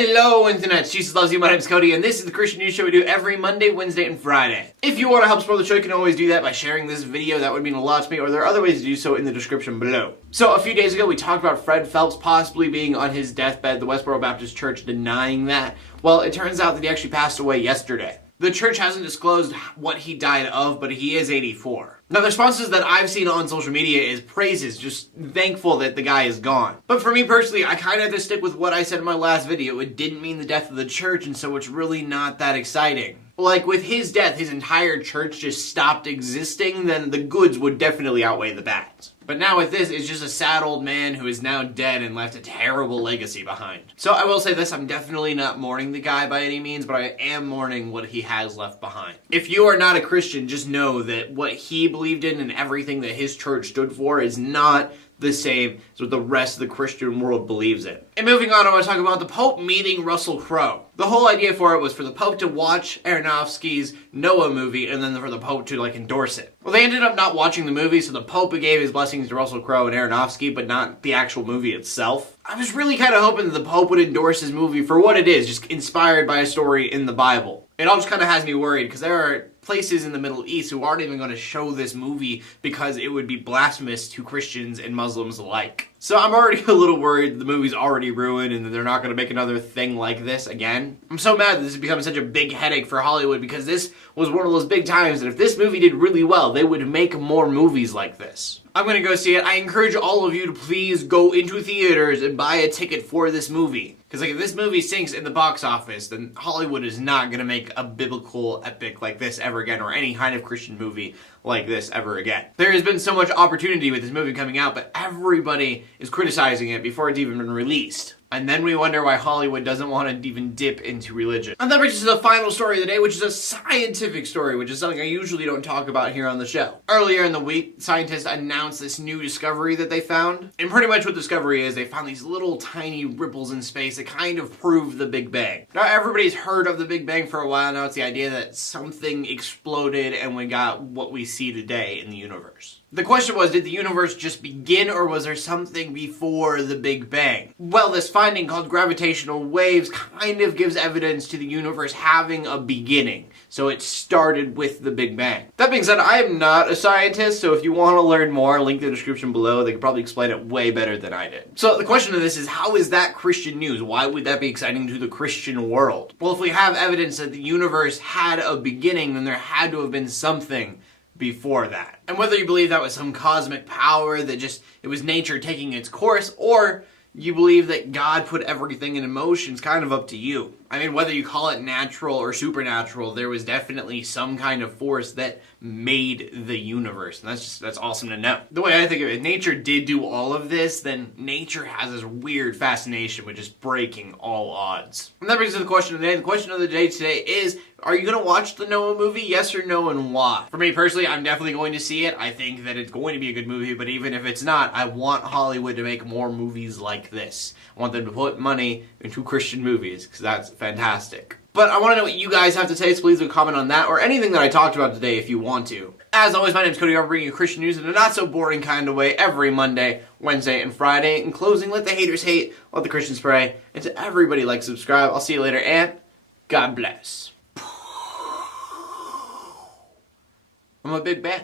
Hello Internet, Jesus loves you, my name's Cody, and this is the Christian News Show we do every Monday, Wednesday, and Friday. If you want to help support the show, you can always do that by sharing this video. That would mean a lot to me, or there are other ways to do so in the description below. So a few days ago, we talked about Fred Phelps possibly being on his deathbed, the Westboro Baptist Church denying that. Well, it turns out that he actually passed away yesterday. The church hasn't disclosed what he died of, but he is 84. Now, the responses that I've seen on social media is praises, just thankful that the guy is gone. But for me personally, I kind of have to stick with what I said in my last video. It didn't mean the death of the church, and so it's really not that exciting. Like, with his death, his entire church just stopped existing, then the goods would definitely outweigh the bads. But now with this, it's just a sad old man who is now dead and left a terrible legacy behind. So I will say this, I'm definitely not mourning the guy by any means, but I am mourning what he has left behind. If you are not a Christian, just know that what he believed in and everything that his church stood for is not the same as what the rest of the Christian world believes in. And moving on, I want to talk about the Pope meeting Russell Crowe. The whole idea for it was for the Pope to watch Aronofsky's Noah movie and then for the Pope to endorse it. Well, they ended up not watching the movie, so the Pope gave his blessings to Russell Crowe and Aronofsky, but not the actual movie itself. I was really kind of hoping that the Pope would endorse his movie for what it is, just inspired by a story in the Bible. It all just kind of has me worried because there are places in the Middle East who aren't even going to show this movie because it would be blasphemous to Christians and Muslims alike. So I'm already a little worried the movie's already ruined and that they're not going to make another thing like this again. I'm so mad that this has become such a big headache for Hollywood because this was one of those big times that if this movie did really well, they would make more movies like this. I'm going to go see it. I encourage all of you to please go into theaters and buy a ticket for this movie. Because if this movie sinks in the box office, then Hollywood is not going to make a biblical epic like this ever again, or any kind of Christian movie like this ever again. There has been so much opportunity with this movie coming out, but everybody is criticizing it before it's even been released. And then we wonder why Hollywood doesn't want to even dip into religion. And that brings us to the final story of the day, which is a scientific story, which is something I usually don't talk about here on the show. Earlier in the week, scientists announced this new discovery that they found. And pretty much what discovery is, they found these little tiny ripples in space that kind of prove the Big Bang. Now, everybody's heard of the Big Bang for a while now. It's the idea that something exploded and we got what we see today in the universe. The question was, did the universe just begin, or was there something before the Big Bang? Well, this finding called gravitational waves kind of gives evidence to the universe having a beginning. So it started with the Big Bang. That being said, I am not a scientist, so if you want to learn more, link in the description below. They could probably explain it way better than I did. So the question of this is, how is that Christian news? Why would that be exciting to the Christian world? Well, if we have evidence that the universe had a beginning, then there had to have been something before that. And whether you believe that was some cosmic power that it was nature taking its course, or you believe that God put everything in motion, is kind of up to you. I mean, whether you call it natural or supernatural, there was definitely some kind of force that made the universe. And that's awesome to know. The way I think of it, nature did do all of this, then nature has this weird fascination with just breaking all odds. And that brings us to the question of the day. The question of the day today is, are you going to watch the Noah movie? Yes or no, and why? For me personally, I'm definitely going to see it. I think that it's going to be a good movie, but even if it's not, I want Hollywood to make more movies like this. I want them to put money into Christian movies, because that's fantastic. But I want to know what you guys have to say, so please leave a comment on that, or anything that I talked about today if you want to. As always, my name is Cody. I'm bringing you Christian news in a not-so-boring kind of way every Monday, Wednesday, and Friday. In closing, let the haters hate, let the Christians pray, and to everybody, like, subscribe. I'll see you later, and God bless. I'm a big bang.